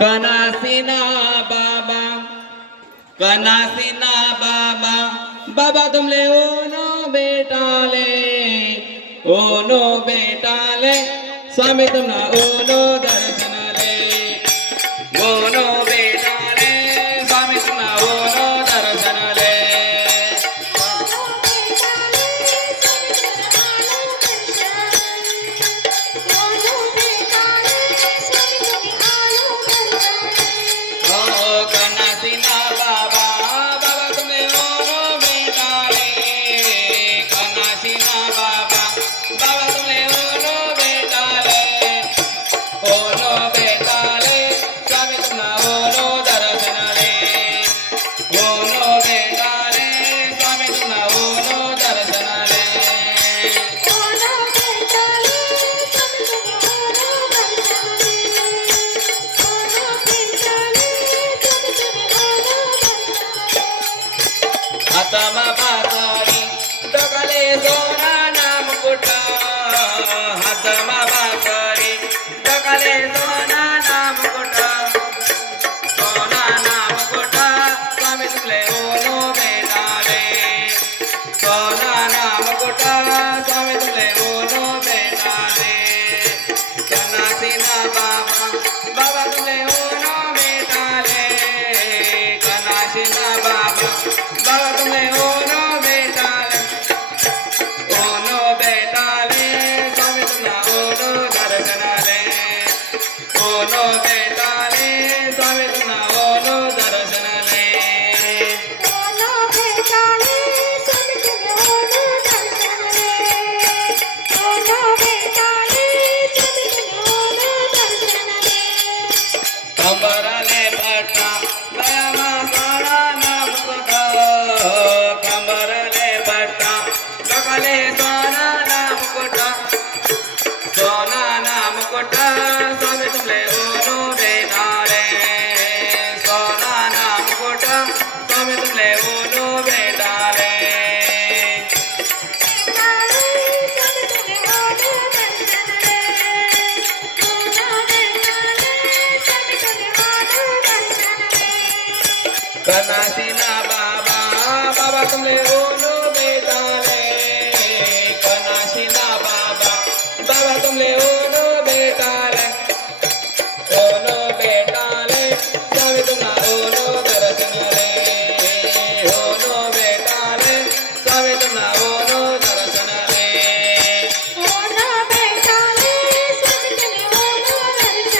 कनासीना बाबा, कनासीना बाबा, बाबा तुमले ओनो बेटाले, ओनो बेटाले, स्वामी तुम्हाला ओनो दर्शनाले, ओनो बेटाले, स्वामी तुम्हाला ओनो दर्शनाले. हातमा बासरी डोकाले सोना नाम कुट, हातमा बासरी डोकाले सोना नाम कुट, सोना नाम कुट, स्वामी तुमले ओनो बेटाले, सोना नाम कुट, स्वामी तुमले ओनो बेटाले. कनासीना बाबा, बाबा तुमले ओनो बेटाले, कनासीना बाबा, बाबा तुमले ओनो बेटाले, ओनो बेटाले, स्वामी तुमला ओनो दर्शनाले, ओनो बेटाले, स्वामी तुमला ओनो दर्शनाले. ओनो बेटाले, स्वामी तुमले ओनो दर्शनाले, ओनो बेटाले, स्वामी तुमले ओनो दर्शनाले. कंबराले पट्टा गयामा सोना नाम कुट, कंबराले पट्टा डोकाले सोना नाम कुट, सोना नाम कुट, स्वामी तुमले ओनो बेटाले, सोना नाम कुट, स्वामी तुमले ओनो बेटाले. बेटाले, स्वामी तुमले ओनो दर्शनाले, ओनो बेटाले, स्वामी तुमले ओनो दर्शनाले. कनासीना